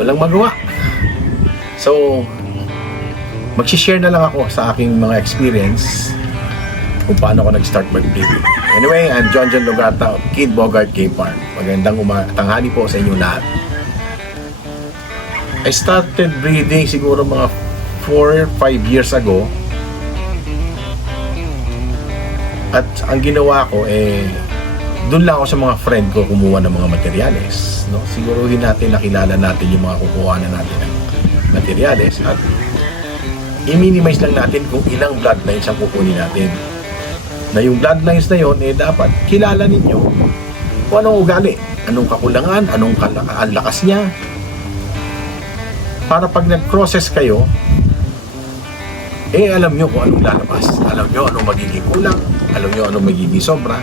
walang magawa. So, mag-share na lang ako sa aking mga experience kung paano ako nag-start mag-breeding. Anyway, I'm John Lugarta of Kid Bogart Game Farm. Magandang tanghali po sa inyo lahat. I started breeding siguro mga 4 or 5 years ago. At ang ginawa ko doon lang ako sa mga friend ko kumuha ng mga materyales, no? Siguruhin natin nakilala natin yung mga kukuha na natin ng materyales at i-minimize lang natin kung ilang bloodlines ang kukunin natin. Na yung bloodlines na yun, dapat kilala ninyo kung anong ugali, anong kakulangan, anong ang lakas niya. Para pag nag-process kayo, alam nyo kung anong lalabas. Alam nyo anong magiging kulang, alam nyo anong magiging sobra.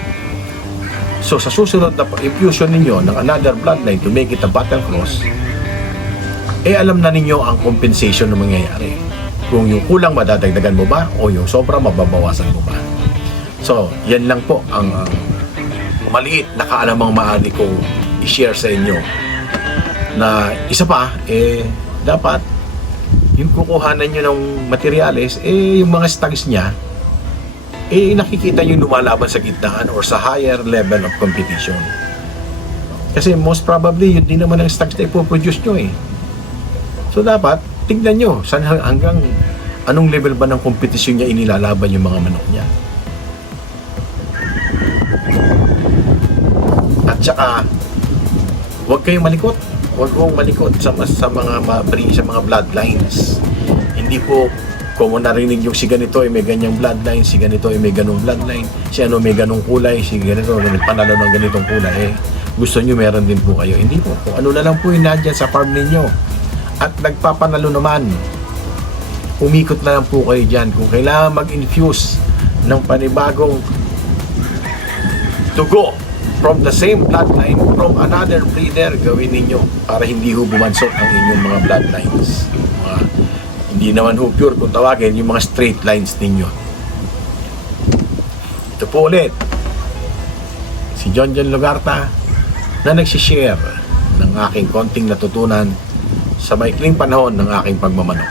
So sa susunod na infusion ninyo ng another bloodline to make it a battle cross, alam na ninyo ang compensation na mangyayari. Kung yung kulang madadagdagan mo ba o yung sobra mababawasan mo ba. So yan lang po ang maliit na kaalamang maaari kong i-share sa inyo. Na isa pa, dapat yung kukuhanan nyo ng materyales, yung mga stocks niya, nakikita nyo lumalaban sa gitnaan or sa higher level of competition. Kasi most probably, yun din naman ang stocks na ipoproduce nyo So dapat, tignan nyo hanggang anong level ba ng competition niya inilalaban yung mga manok niya. At saka, huwag kayong malikot. Huwag kong malikot sa mga bloodlines. Hindi po, kung narinig yung si ganito may ganyang bloodline, si ganito may ganong bloodline, si ano may ganong kulay, si ganito panalo ng ganitong kulay, gusto nyo meron din po kayo. Hindi po. Kung ano na lang po yung nandyan sa farm ninyo at nagpapanalo naman, umikot na lang po kayo dyan. Kung kailangan mag-infuse ng panibagong dugo from the same bloodline, from another breeder, gawin ninyo para hindi ho bumansot ang inyong mga bloodlines. Hindi naman ho pure kung tawagin yung mga straight lines ninyo. Ito po ulit, si John Lugarta na nagsishare ng aking konting natutunan sa maikling panahon ng aking pagmamanok.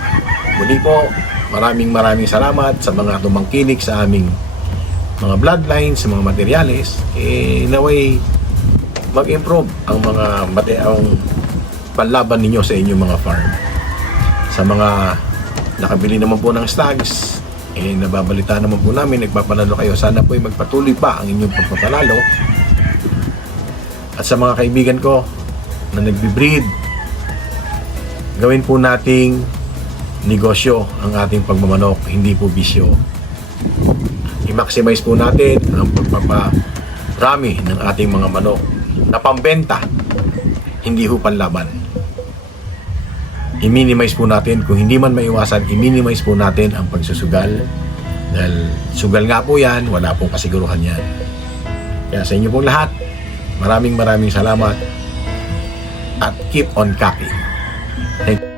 Muli po, maraming salamat sa mga tumangkilik sa aming mga bloodlines, sa mga materyales. Naway mag-improve ang panlaban ninyo sa inyong mga farm. Sa mga nakabili naman po ng stags, nababalita naman po namin, nagpapanalo kayo. Sana po magpatuloy pa ang inyong pagpapanalo. At sa mga kaibigan ko na nagbi-breed, gawin po nating negosyo ang ating pagmamanok, hindi po bisyo. I-maximize po natin ang pagpaparami ng ating mga manok na pambenta, hindi ho panlaban. I-minimize po natin, kung hindi man maiwasan, i-minimize po natin ang pagsusugal. Dahil sugal nga po yan, wala pong kasiguruhan yan. Kaya sa inyo pong lahat, maraming salamat at keep on copying. Thank you.